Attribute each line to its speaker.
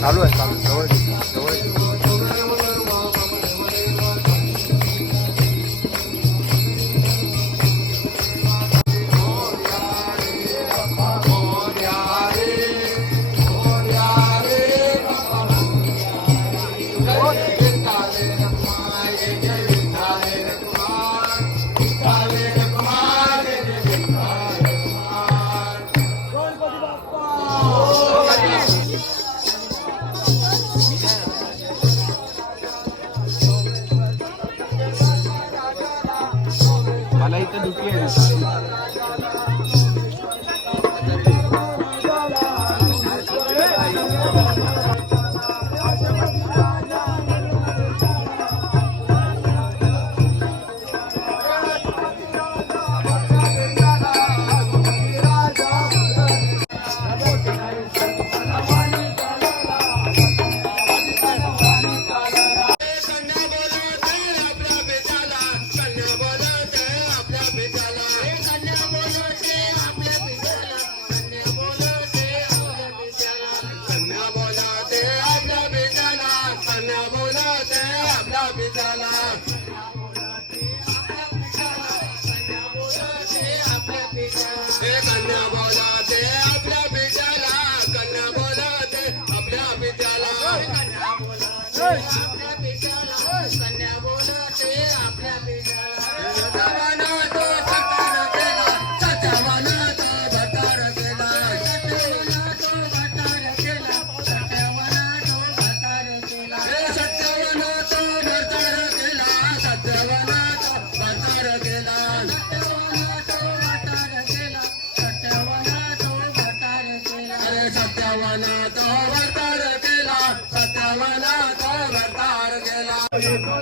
Speaker 1: चालू आहे चालू begins.
Speaker 2: कन्या बोलाते आपल्या पित्याला कन्या बोलाते आपल्या पित्याला. अरे सत्यावाना तो भटार केला सत्यावाना तो भटार केला